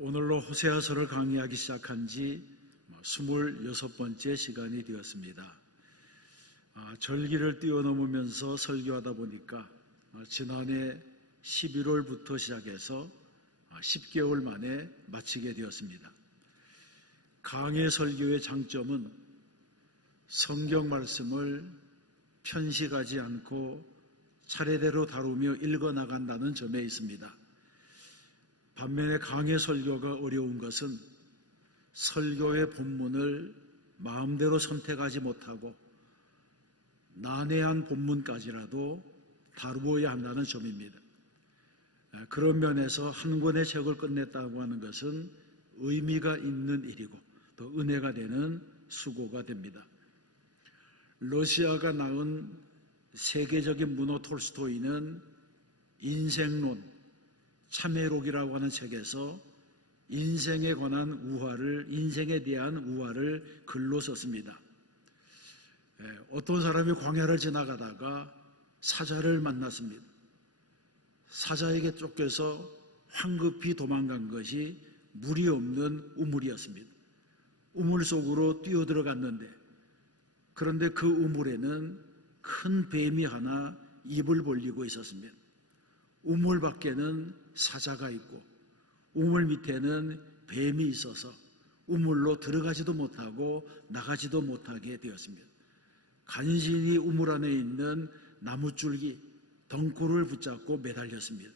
오늘로 호세아서를 강의하기 시작한 지 26번째 시간이 되었습니다. 절기를 뛰어넘으면서 설교하다 보니까 지난해 11월부터 시작해서 10개월 만에 마치게 되었습니다. 강해 설교의 장점은 성경 말씀을 편식하지 않고 차례대로 다루며 읽어나간다는 점에 있습니다. 반면에 강해 설교가 어려운 것은 설교의 본문을 마음대로 선택하지 못하고 난해한 본문까지라도 다루어야 한다는 점입니다. 그런 면에서 한 권의 책을 끝냈다고 하는 것은 의미가 있는 일이고 또 은혜가 되는 수고가 됩니다. 러시아가 낳은 세계적인 문호 톨스토이는 인생론, 참회록이라고 하는 책에서 인생에 대한 우화를 글로 썼습니다. 어떤 사람이 광야를 지나가다가 사자를 만났습니다. 사자에게 쫓겨서 황급히 도망간 것이 물이 없는 우물이었습니다. 우물 속으로 뛰어들어갔는데, 그런데 그 우물에는 큰 뱀이 하나 입을 벌리고 있었습니다. 우물 밖에는 사자가 있고 우물 밑에는 뱀이 있어서 우물로 들어가지도 못하고 나가지도 못하게 되었습니다. 간신히 우물 안에 있는 나무줄기, 덩굴을 붙잡고 매달렸습니다.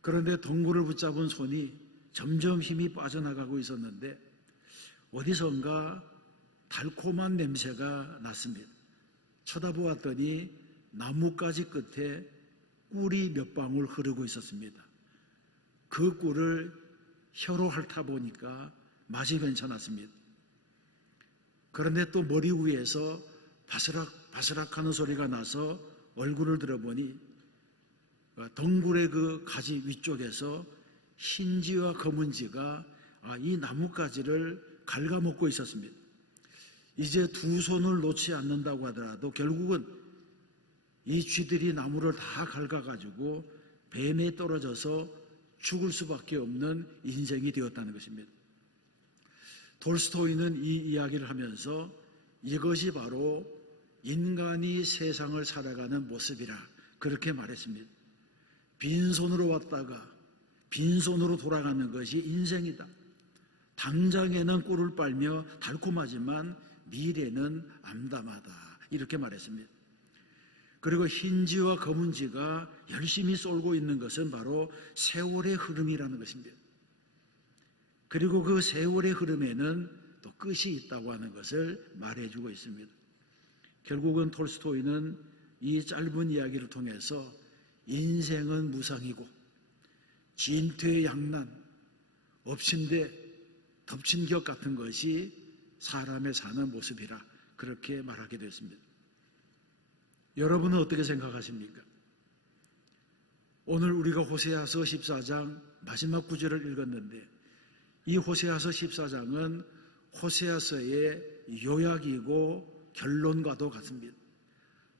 그런데 덩굴을 붙잡은 손이 점점 힘이 빠져나가고 있었는데 어디선가 달콤한 냄새가 났습니다. 쳐다보았더니 나뭇가지 끝에 꿀이 몇 방울 흐르고 있었습니다. 그 꿀을 혀로 핥아보니까 맛이 괜찮았습니다. 그런데 또 머리 위에서 바스락바스락하는 소리가 나서 얼굴을 들어보니 덩굴의 그 가지 위쪽에서 흰지와 검은지가 이 나뭇가지를 갉아먹고 있었습니다. 이제 두 손을 놓지 않는다고 하더라도 결국은 이 쥐들이 나무를 다 갉아가지고 뱀에 떨어져서 죽을 수밖에 없는 인생이 되었다는 것입니다. 톨스토이는 이 이야기를 하면서 이것이 바로 인간이 세상을 살아가는 모습이라 그렇게 말했습니다. 빈손으로 왔다가 빈손으로 돌아가는 것이 인생이다. 당장에는 꿀을 빨며 달콤하지만 미래는 암담하다. 이렇게 말했습니다. 그리고 흰지와 검은지가 열심히 쏠고 있는 것은 바로 세월의 흐름이라는 것입니다. 그리고 그 세월의 흐름에는 또 끝이 있다고 하는 것을 말해주고 있습니다. 결국은 톨스토이는 이 짧은 이야기를 통해서 인생은 무상이고 진퇴양난, 엎친데 덮친 격 같은 것이 사람의 사는 모습이라 그렇게 말하게 되었습니다. 여러분은 어떻게 생각하십니까? 오늘 우리가 호세아서 14장 마지막 구절을 읽었는데 이 호세아서 14장은 호세아서의 요약이고 결론과도 같습니다.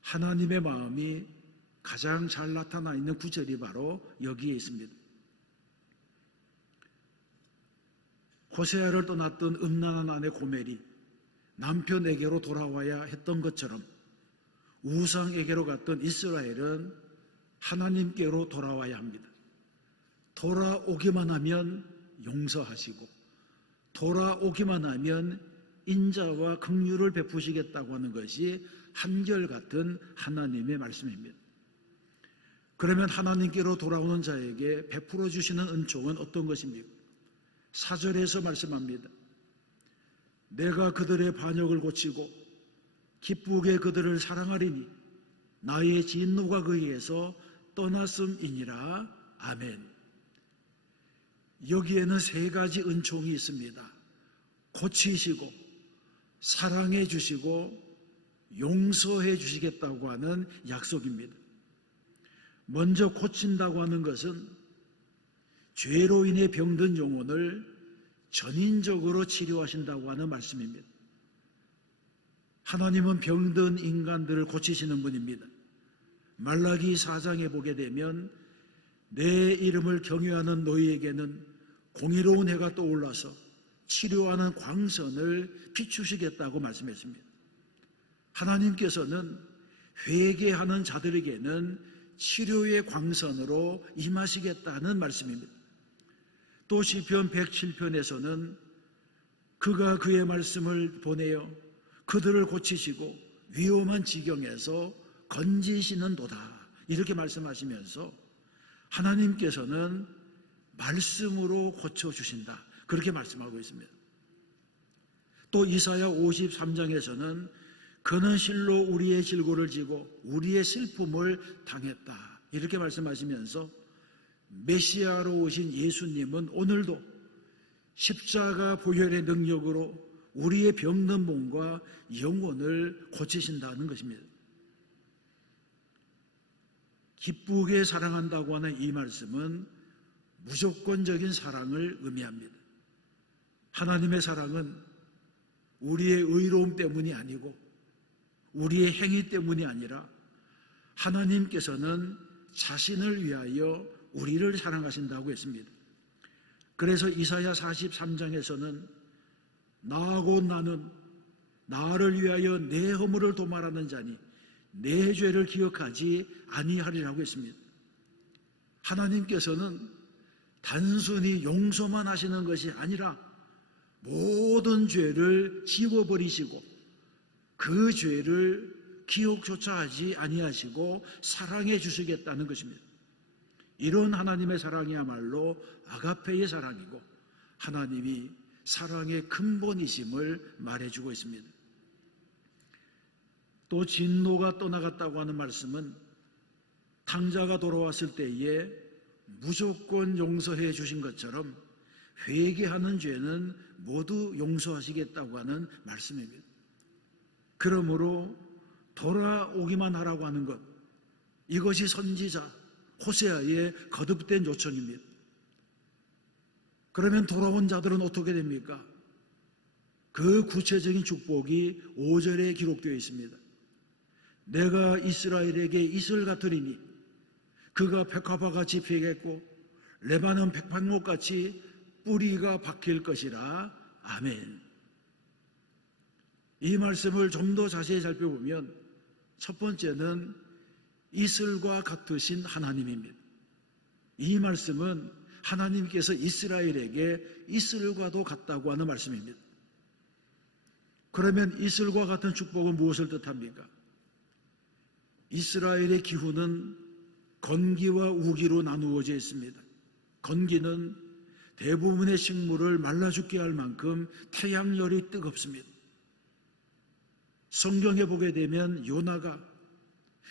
하나님의 마음이 가장 잘 나타나 있는 구절이 바로 여기에 있습니다. 호세아를 떠났던 음란한 아내 고멜이 남편에게로 돌아와야 했던 것처럼 우상에게로 갔던 이스라엘은 하나님께로 돌아와야 합니다. 돌아오기만 하면 용서하시고 돌아오기만 하면 인자와 긍휼을 베푸시겠다고 하는 것이 한결같은 하나님의 말씀입니다. 그러면 하나님께로 돌아오는 자에게 베풀어 주시는 은총은 어떤 것입니까? 4절에서 말씀합니다. 내가 그들의 반역을 고치고 기쁘게 그들을 사랑하리니 나의 진노가 그에게서 떠났음이니라. 아멘. 여기에는 세 가지 은총이 있습니다. 고치시고 사랑해 주시고 용서해 주시겠다고 하는 약속입니다. 먼저 고친다고 하는 것은 죄로 인해 병든 영혼을 전인적으로 치료하신다고 하는 말씀입니다. 하나님은 병든 인간들을 고치시는 분입니다. 말라기 4장에 보게 되면 내 이름을 경외하는 너희에게는 공의로운 해가 떠올라서 치료하는 광선을 비추시겠다고 말씀했습니다. 하나님께서는 회개하는 자들에게는 치료의 광선으로 임하시겠다는 말씀입니다. 또 시편 107편에서는 그가 그의 말씀을 보내어 그들을 고치시고 위험한 지경에서 건지시는도다, 이렇게 말씀하시면서 하나님께서는 말씀으로 고쳐주신다, 그렇게 말씀하고 있습니다. 또 이사야 53장에서는 그는 실로 우리의 질고를 지고 우리의 슬픔을 당했다, 이렇게 말씀하시면서 메시아로 오신 예수님은 오늘도 십자가 보혈의 능력으로 우리의 병든 몸과 영혼을 고치신다는 것입니다. 기쁘게 사랑한다고 하는 이 말씀은 무조건적인 사랑을 의미합니다. 하나님의 사랑은 우리의 의로움 때문이 아니고 우리의 행위 때문이 아니라 하나님께서는 자신을 위하여 우리를 사랑하신다고 했습니다. 그래서 이사야 43장에서는 나하고 나는 나를 위하여 내 허물을 도말하는 자니 내 죄를 기억하지 아니하리라고 했습니다. 하나님께서는 단순히 용서만 하시는 것이 아니라 모든 죄를 지워버리시고 그 죄를 기억조차 하지 아니하시고 사랑해 주시겠다는 것입니다. 이런 하나님의 사랑이야말로 아가페의 사랑이고 하나님이 사랑의 근본이심을 말해주고 있습니다. 또 진노가 떠나갔다고 하는 말씀은 탕자가 돌아왔을 때에 무조건 용서해 주신 것처럼 회개하는 죄는 모두 용서하시겠다고 하는 말씀입니다. 그러므로 돌아오기만 하라고 하는 것, 이것이 선지자 호세아의 거듭된 요청입니다. 그러면 돌아온 자들은 어떻게 됩니까? 그 구체적인 축복이 5절에 기록되어 있습니다. 내가 이스라엘에게 이슬 같으리니 그가 백화화같이 피겠고 레바논 백향목같이 뿌리가 박힐 것이라. 아멘. 이 말씀을 좀 더 자세히 살펴보면 첫 번째는 이슬과 같으신 하나님입니다. 이 말씀은 하나님께서 이스라엘에게 이슬과도 같다고 하는 말씀입니다. 그러면 이슬과 같은 축복은 무엇을 뜻합니까? 이스라엘의 기후는 건기와 우기로 나누어져 있습니다. 건기는 대부분의 식물을 말라 죽게 할 만큼 태양열이 뜨겁습니다. 성경에 보게 되면 요나가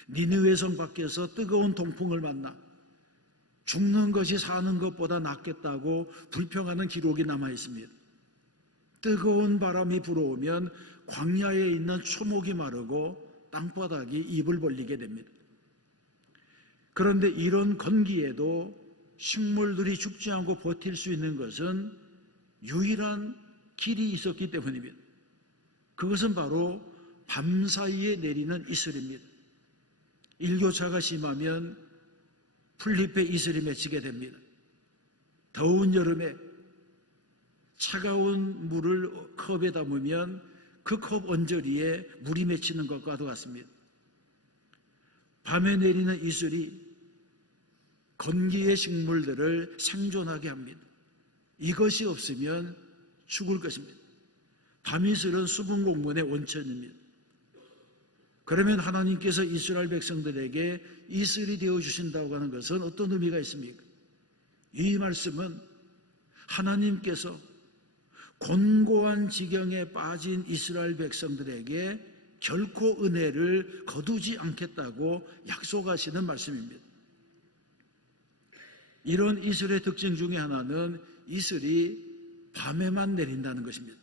니느웨 성 밖에서 뜨거운 동풍을 만나 죽는 것이 사는 것보다 낫겠다고 불평하는 기록이 남아 있습니다. 뜨거운 바람이 불어오면 광야에 있는 초목이 마르고 땅바닥이 입을 벌리게 됩니다. 그런데 이런 건기에도 식물들이 죽지 않고 버틸 수 있는 것은 유일한 길이 있었기 때문입니다. 그것은 바로 밤사이에 내리는 이슬입니다. 일교차가 심하면 풀잎에 이슬이 맺히게 됩니다. 더운 여름에 차가운 물을 컵에 담으면 그 컵 언저리에 물이 맺히는 것과도 같습니다. 밤에 내리는 이슬이 건기의 식물들을 생존하게 합니다. 이것이 없으면 죽을 것입니다. 밤이슬은 수분 공분의 원천입니다. 그러면 하나님께서 이스라엘 백성들에게 이슬이 되어주신다고 하는 것은 어떤 의미가 있습니까? 이 말씀은 하나님께서 곤고한 지경에 빠진 이스라엘 백성들에게 결코 은혜를 거두지 않겠다고 약속하시는 말씀입니다. 이런 이슬의 특징 중에 하나는 이슬이 밤에만 내린다는 것입니다.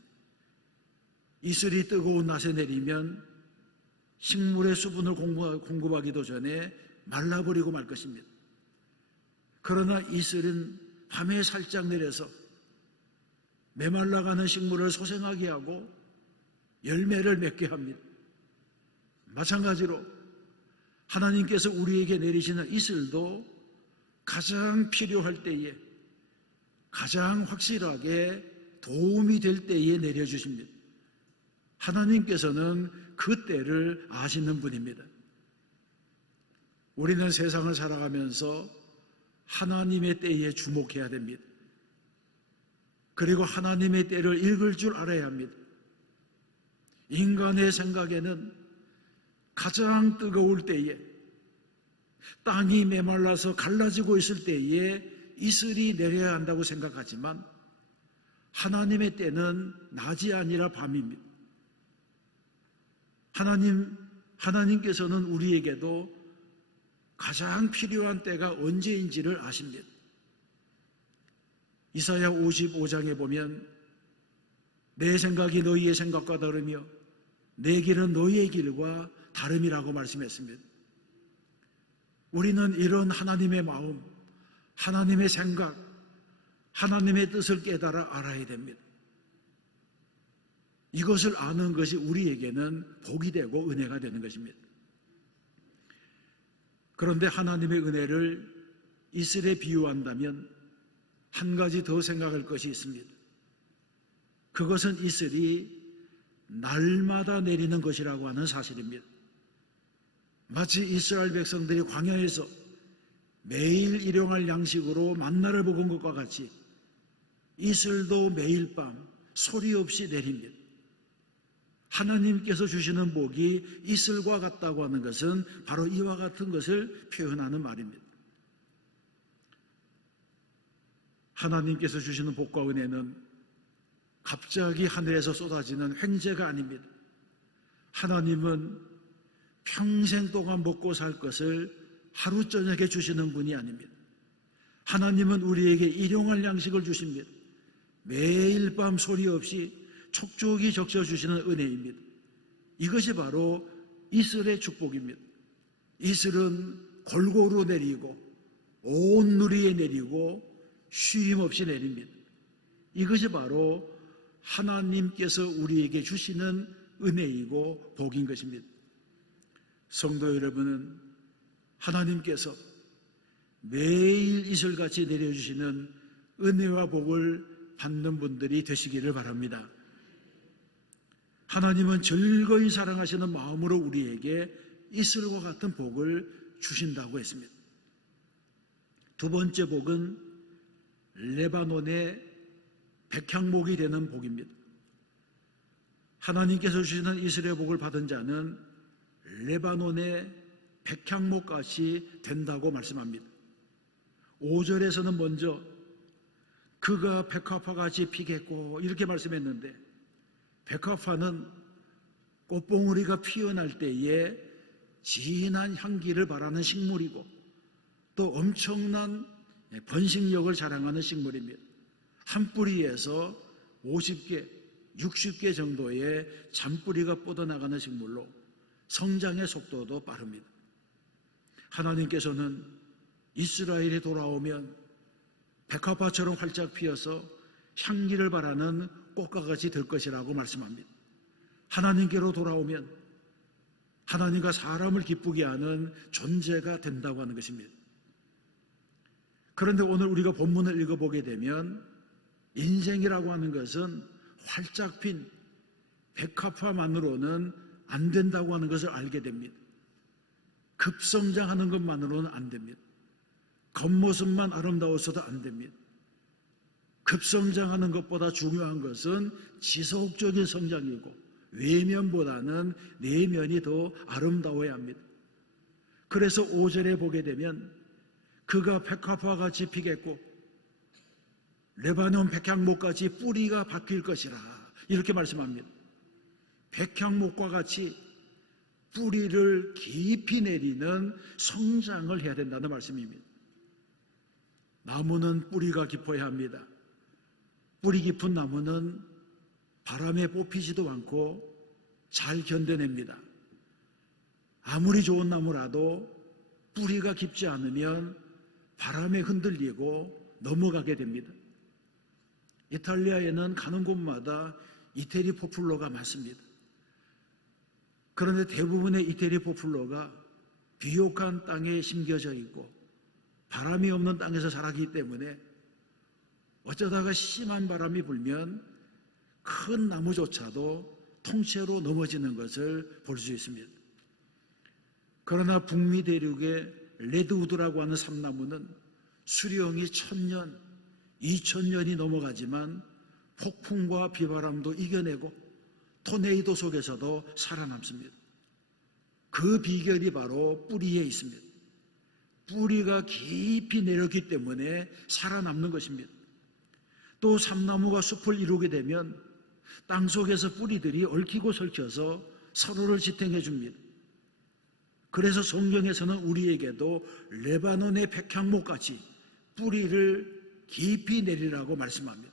이슬이 뜨거운 낮에 내리면 식물의 수분을 공급하기도 전에 말라버리고 말 것입니다. 그러나 이슬은 밤에 살짝 내려서 메말라가는 식물을 소생하게 하고 열매를 맺게 합니다. 마찬가지로 하나님께서 우리에게 내리시는 이슬도 가장 필요할 때에 가장 확실하게 도움이 될 때에 내려주십니다. 하나님께서는 그 때를 아시는 분입니다. 우리는 세상을 살아가면서 하나님의 때에 주목해야 됩니다. 그리고 하나님의 때를 읽을 줄 알아야 합니다. 인간의 생각에는 가장 뜨거울 때에, 땅이 메말라서 갈라지고 있을 때에 이슬이 내려야 한다고 생각하지만 하나님의 때는 낮이 아니라 밤입니다. 하나님께서는 우리에게도 가장 필요한 때가 언제인지를 아십니다. 이사야 55장에 보면 내 생각이 너희의 생각과 다르며 내 길은 너희의 길과 다름이라고 말씀했습니다. 우리는 이런 하나님의 마음, 하나님의 생각, 하나님의 뜻을 깨달아 알아야 됩니다. 이것을 아는 것이 우리에게는 복이 되고 은혜가 되는 것입니다. 그런데 하나님의 은혜를 이슬에 비유한다면 한 가지 더 생각할 것이 있습니다. 그것은 이슬이 날마다 내리는 것이라고 하는 사실입니다. 마치 이스라엘 백성들이 광야에서 매일 일용할 양식으로 만나를 먹은 것과 같이 이슬도 매일 밤 소리 없이 내립니다. 하나님께서 주시는 복이 이슬과 같다고 하는 것은 바로 이와 같은 것을 표현하는 말입니다. 하나님께서 주시는 복과 은혜는 갑자기 하늘에서 쏟아지는 횡재가 아닙니다. 하나님은 평생 동안 먹고 살 것을 하루 저녁에 주시는 분이 아닙니다. 하나님은 우리에게 일용할 양식을 주십니다. 매일 밤 소리 없이 촉촉이 적셔주시는 은혜입니다. 이것이 바로 이슬의 축복입니다. 이슬은 골고루 내리고 온 누리에 내리고 쉼 없이 내립니다. 이것이 바로 하나님께서 우리에게 주시는 은혜이고 복인 것입니다. 성도 여러분은 하나님께서 매일 이슬같이 내려주시는 은혜와 복을 받는 분들이 되시기를 바랍니다. 하나님은 즐거이 사랑하시는 마음으로 우리에게 이슬과 같은 복을 주신다고 했습니다. 두 번째 복은 레바논의 백향목이 되는 복입니다. 하나님께서 주시는 이슬의 복을 받은 자는 레바논의 백향목같이 된다고 말씀합니다. 5절에서는 먼저 그가 백합화같이 피겠고 이렇게 말씀했는데, 백합화는 꽃봉오리가 피어날 때에 진한 향기를 발하는 식물이고 또 엄청난 번식력을 자랑하는 식물입니다. 한 뿌리에서 50개, 60개 정도의 잔뿌리가 뻗어나가는 식물로 성장의 속도도 빠릅니다. 하나님께서는 이스라엘이 돌아오면 백합화처럼 활짝 피어서 향기를 발하는 꽃과 같이 될 것이라고 말씀합니다. 하나님께로 돌아오면 하나님과 사람을 기쁘게 하는 존재가 된다고 하는 것입니다. 그런데 오늘 우리가 본문을 읽어보게 되면 인생이라고 하는 것은 활짝 핀 백합화만으로는 안 된다고 하는 것을 알게 됩니다. 급성장하는 것만으로는 안 됩니다. 겉모습만 아름다워서도 안 됩니다. 급성장하는 것보다 중요한 것은 지속적인 성장이고 외면보다는 내면이 더 아름다워야 합니다. 그래서 5절에 보게 되면 그가 백합화같이 피겠고 레바논 백향목같이 뿌리가 바뀔 것이라 이렇게 말씀합니다. 백향목과 같이 뿌리를 깊이 내리는 성장을 해야 된다는 말씀입니다. 나무는 뿌리가 깊어야 합니다. 뿌리 깊은 나무는 바람에 뽑히지도 않고 잘 견뎌냅니다. 아무리 좋은 나무라도 뿌리가 깊지 않으면 바람에 흔들리고 넘어가게 됩니다. 이탈리아에는 가는 곳마다 이태리 포플러가 많습니다. 그런데 대부분의 이태리 포플러가 비옥한 땅에 심겨져 있고 바람이 없는 땅에서 자라기 때문에 어쩌다가 심한 바람이 불면 큰 나무조차도 통째로 넘어지는 것을 볼 수 있습니다. 그러나 북미 대륙의 레드우드라고 하는 삼나무는 수령이 1000년, 2000년이 넘어가지만 폭풍과 비바람도 이겨내고 토네이도 속에서도 살아남습니다. 그 비결이 바로 뿌리에 있습니다. 뿌리가 깊이 내렸기 때문에 살아남는 것입니다. 또 삼나무가 숲을 이루게 되면 땅속에서 뿌리들이 얽히고 설켜서 서로를 지탱해 줍니다. 그래서 성경에서는 우리에게도 레바논의 백향목같이 뿌리를 깊이 내리라고 말씀합니다.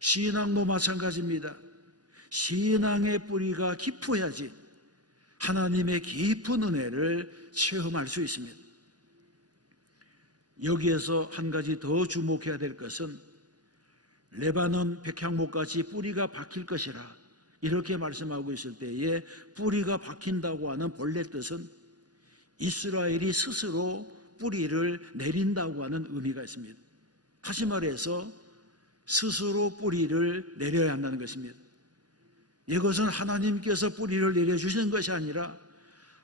신앙도 마찬가지입니다. 신앙의 뿌리가 깊어야지 하나님의 깊은 은혜를 체험할 수 있습니다. 여기에서 한 가지 더 주목해야 될 것은 레바논 백향목같이 뿌리가 박힐 것이라 이렇게 말씀하고 있을 때에 뿌리가 박힌다고 하는 본래 뜻은 이스라엘이 스스로 뿌리를 내린다고 하는 의미가 있습니다. 다시 말해서 스스로 뿌리를 내려야 한다는 것입니다. 이것은 하나님께서 뿌리를 내려주시는 것이 아니라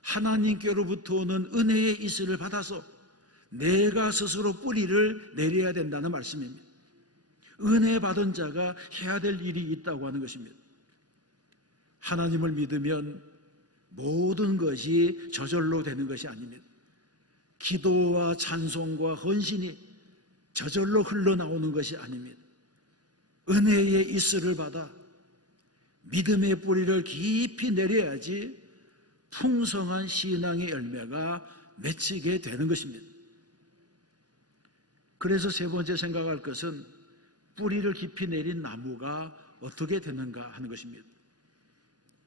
하나님께로부터 오는 은혜의 이슬을 받아서 내가 스스로 뿌리를 내려야 된다는 말씀입니다. 은혜 받은 자가 해야 될 일이 있다고 하는 것입니다. 하나님을 믿으면 모든 것이 저절로 되는 것이 아닙니다. 기도와 찬송과 헌신이 저절로 흘러나오는 것이 아닙니다. 은혜의 이슬을 받아 믿음의 뿌리를 깊이 내려야지 풍성한 신앙의 열매가 맺히게 되는 것입니다. 그래서 세 번째 생각할 것은 뿌리를 깊이 내린 나무가 어떻게 되는가 하는 것입니다.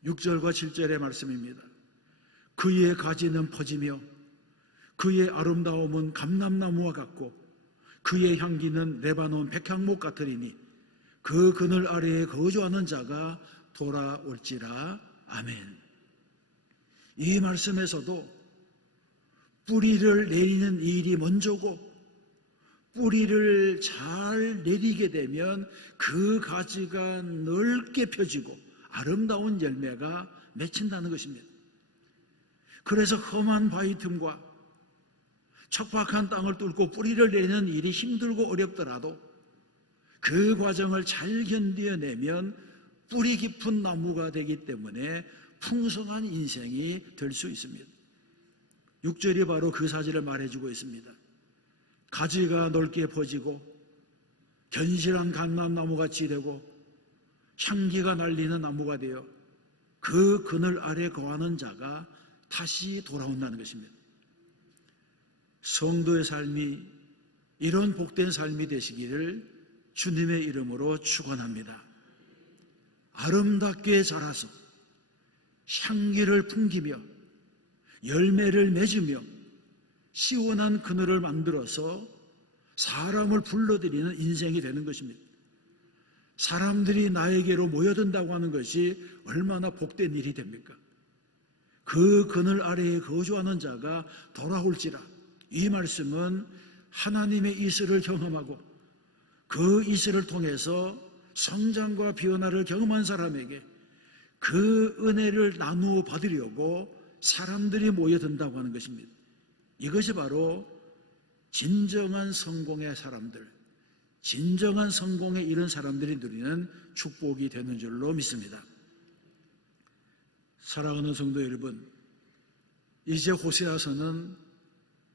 6절과 7절의 말씀입니다. 그의 가지는 퍼지며 그의 아름다움은 감람나무와 같고 그의 향기는 레바논 백향목 같으리니 그 그늘 아래에 거주하는 자가 돌아올지라. 아멘. 이 말씀에서도 뿌리를 내리는 일이 먼저고 뿌리를 잘 내리게 되면 그 가지가 넓게 펴지고 아름다운 열매가 맺힌다는 것입니다. 그래서 험한 바위 틈과 척박한 땅을 뚫고 뿌리를 내리는 일이 힘들고 어렵더라도 그 과정을 잘 견뎌내면 뿌리 깊은 나무가 되기 때문에 풍성한 인생이 될 수 있습니다. 6절이 바로 그 사실을 말해주고 있습니다. 가지가 넓게 퍼지고 견실한 감람나무같이 되고 향기가 날리는 나무가 되어 그 그늘 아래 거하는 자가 다시 돌아온다는 것입니다. 성도의 삶이 이런 복된 삶이 되시기를 주님의 이름으로 축원합니다. 아름답게 자라서 향기를 풍기며 열매를 맺으며 시원한 그늘을 만들어서 사람을 불러들이는 인생이 되는 것입니다. 사람들이 나에게로 모여든다고 하는 것이 얼마나 복된 일이 됩니까? 그 그늘 아래에 거주하는 자가 돌아올지라. 이 말씀은 하나님의 이슬을 경험하고 그 이슬을 통해서 성장과 변화를 경험한 사람에게 그 은혜를 나누어 받으려고 사람들이 모여든다고 하는 것입니다. 이것이 바로 진정한 성공의 사람들, 진정한 성공에 이른 사람들이 누리는 축복이 되는 줄로 믿습니다. 사랑하는 성도 여러분, 이제 호세아서는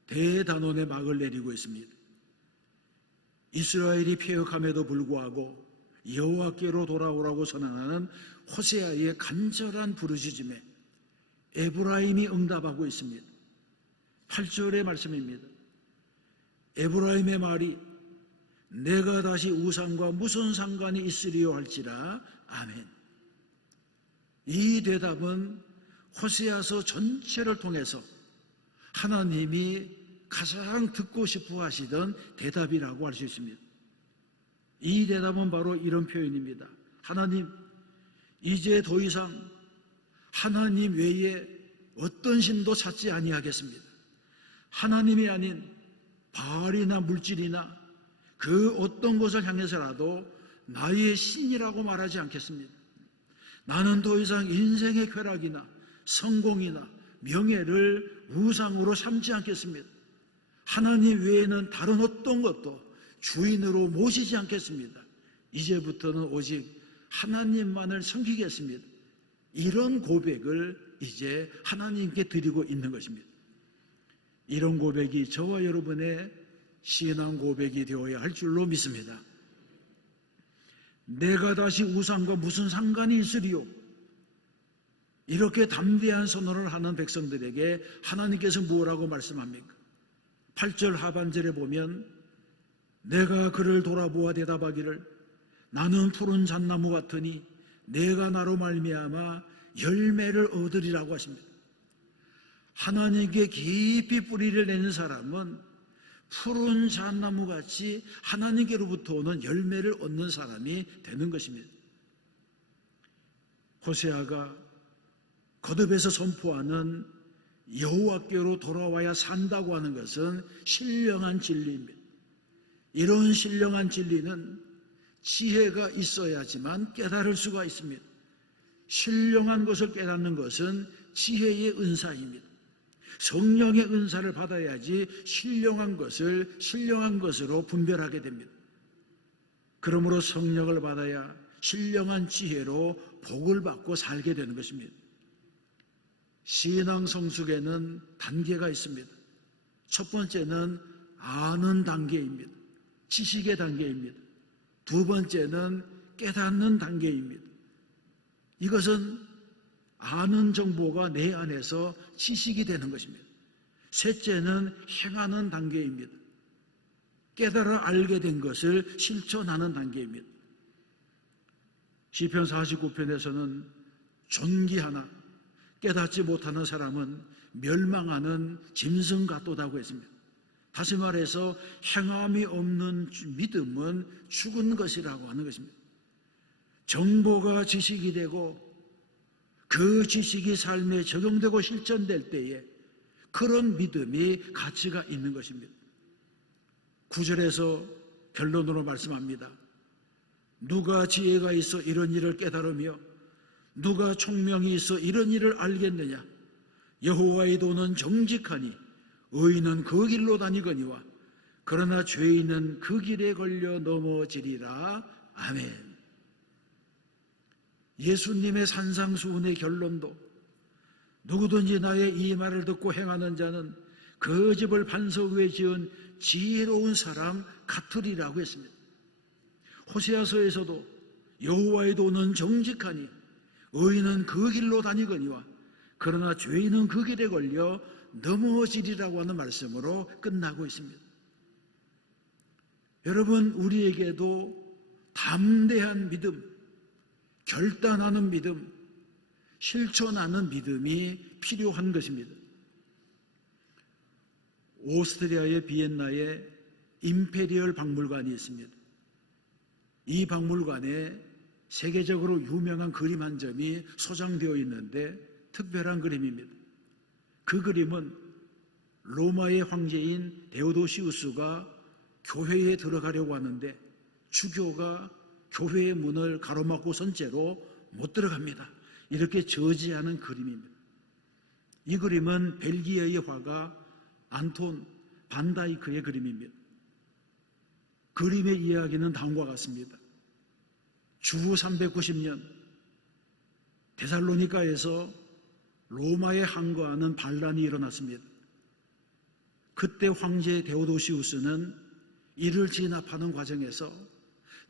대단원의 막을 내리고 있습니다. 이스라엘이 패역함에도 불구하고 여호와께로 돌아오라고 선언하는 호세아의 간절한 부르짖음에 에브라임이 응답하고 있습니다. 8절의 말씀입니다. 에브라임의 말이 내가 다시 우상과 무슨 상관이 있으리요 할지라. 아멘. 이 대답은 호세아서 전체를 통해서 하나님이 가장 듣고 싶어 하시던 대답이라고 할 수 있습니다. 이 대답은 바로 이런 표현입니다. 하나님, 이제 더 이상 하나님 외에 어떤 신도 찾지 아니하겠습니다. 하나님이 아닌 바알이나 물질이나 그 어떤 것을 향해서라도 나의 신이라고 말하지 않겠습니다. 나는 더 이상 인생의 쾌락이나 성공이나 명예를 우상으로 삼지 않겠습니다. 하나님 외에는 다른 어떤 것도 주인으로 모시지 않겠습니다. 이제부터는 오직 하나님만을 섬기겠습니다. 이런 고백을 이제 하나님께 드리고 있는 것입니다. 이런 고백이 저와 여러분의 신앙 고백이 되어야 할 줄로 믿습니다. 내가 다시 우상과 무슨 상관이 있으리요? 이렇게 담대한 선언을 하는 백성들에게 하나님께서 뭐라고 말씀합니까? 8절 하반절에 보면 내가 그를 돌아보아 대답하기를 나는 푸른 잣나무 같으니 내가 나로 말미암아 열매를 얻으리라고 하십니다. 하나님께 깊이 뿌리를 내는 사람은 푸른 잣나무같이 하나님께로부터 오는 열매를 얻는 사람이 되는 것입니다. 호세아가 거듭에서 선포하는 여호와께로 돌아와야 산다고 하는 것은 신령한 진리입니다. 이런 신령한 진리는 지혜가 있어야지만 깨달을 수가 있습니다. 신령한 것을 깨닫는 것은 지혜의 은사입니다. 성령의 은사를 받아야지 신령한 것을 신령한 것으로 분별하게 됩니다. 그러므로 성령을 받아야 신령한 지혜로 복을 받고 살게 되는 것입니다. 신앙 성숙에는 단계가 있습니다. 첫 번째는 아는 단계입니다. 지식의 단계입니다. 두 번째는 깨닫는 단계입니다. 이것은 아는 정보가 내 안에서 지식이 되는 것입니다. 셋째는 행하는 단계입니다. 깨달아 알게 된 것을 실천하는 단계입니다. 시편 49편에서는 존귀하나 깨닫지 못하는 사람은 멸망하는 짐승 같도다고 했습니다. 다시 말해서 행함이 없는 믿음은 죽은 것이라고 하는 것입니다. 정보가 지식이 되고 그 지식이 삶에 적용되고 실천될 때에 그런 믿음이 가치가 있는 것입니다. 9절에서 결론으로 말씀합니다. 누가 지혜가 있어 이런 일을 깨달으며 누가 총명이 있어 이런 일을 알겠느냐? 여호와의 도는 정직하니 의인은 그 길로 다니거니와 그러나 죄인은 그 길에 걸려 넘어지리라. 아멘. 예수님의 산상수훈의 결론도 누구든지 나의 이 말을 듣고 행하는 자는 그 집을 반석 위에 지은 지혜로운 사람 같으리라고 했습니다. 호세아서에서도 여호와의 도는 정직하니 의인은 그 길로 다니거니와 그러나 죄인은 그 길에 걸려 넘어지리라고 하는 말씀으로 끝나고 있습니다. 여러분, 우리에게도 담대한 믿음, 결단하는 믿음, 실천하는 믿음이 필요한 것입니다. 오스트리아의 비엔나에 임페리얼 박물관이 있습니다. 이 박물관에 세계적으로 유명한 그림 한 점이 소장되어 있는데 특별한 그림입니다. 그 그림은 로마의 황제인 데오도시우스가 교회에 들어가려고 하는데 주교가 교회의 문을 가로막고 선 채로 못 들어갑니다. 이렇게 저지하는 그림입니다. 이 그림은 벨기에의 화가 안톤 반다이크의 그림입니다. 그림의 이야기는 다음과 같습니다. 주후 390년 데살로니가에서 로마에 항거하는 반란이 일어났습니다. 그때 황제 데오도시우스는 이를 진압하는 과정에서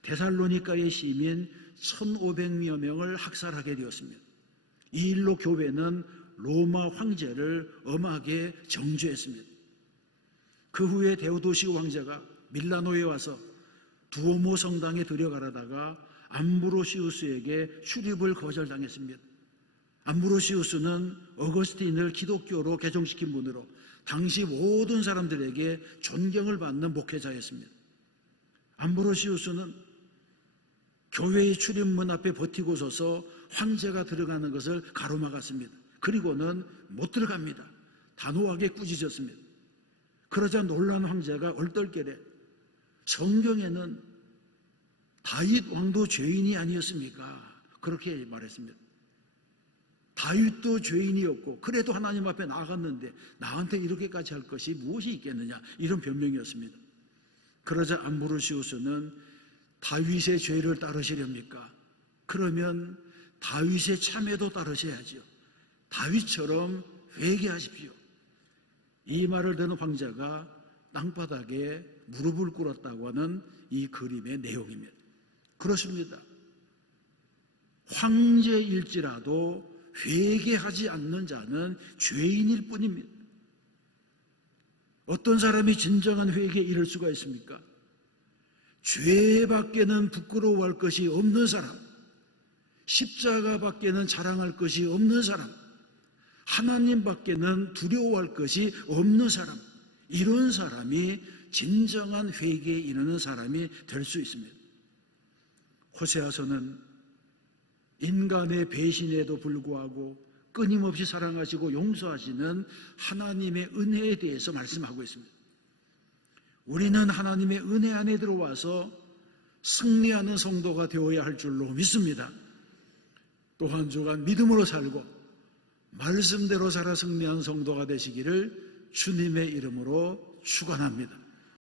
데살로니가의 시민 1500여 명을 학살하게 되었습니다. 이 일로 교회는 로마 황제를 엄하게 정죄했습니다. 그 후에 데오도시우 황제가 밀라노에 와서 두오모 성당에 들여가려다가 암브로시우스에게 출입을 거절당했습니다. 암브로시우스는 어거스틴을 기독교로 개종시킨 분으로 당시 모든 사람들에게 존경을 받는 목회자였습니다. 암브로시우스는 교회의 출입문 앞에 버티고 서서 황제가 들어가는 것을 가로막았습니다. 그리고는 못 들어갑니다. 단호하게 꾸짖었습니다. 그러자 놀란 황제가 얼떨결에 성경에는 다윗 왕도 죄인이 아니었습니까? 그렇게 말했습니다. 다윗도 죄인이었고 그래도 하나님 앞에 나아갔는데 나한테 이렇게까지 할 것이 무엇이 있겠느냐, 이런 변명이었습니다. 그러자 암브로시우스는 다윗의 죄를 따르시렵니까? 그러면 다윗의 참회도 따르셔야죠. 다윗처럼 회개하십시오. 이 말을 듣는 황제가 땅바닥에 무릎을 꿇었다고 하는 이 그림의 내용입니다. 그렇습니다. 황제일지라도 회개하지 않는 자는 죄인일 뿐입니다. 어떤 사람이 진정한 회개에 이를 수가 있습니까? 죄밖에는 부끄러워할 것이 없는 사람, 십자가밖에는 자랑할 것이 없는 사람, 하나님밖에는 두려워할 것이 없는 사람, 이런 사람이 진정한 회개에 이르는 사람이 될 수 있습니다. 호세아서는 인간의 배신에도 불구하고 끊임없이 사랑하시고 용서하시는 하나님의 은혜에 대해서 말씀하고 있습니다. 우리는 하나님의 은혜 안에 들어와서 승리하는 성도가 되어야 할 줄로 믿습니다. 또 한 주간 믿음으로 살고 말씀대로 살아 승리한 성도가 되시기를 주님의 이름으로 축원합니다.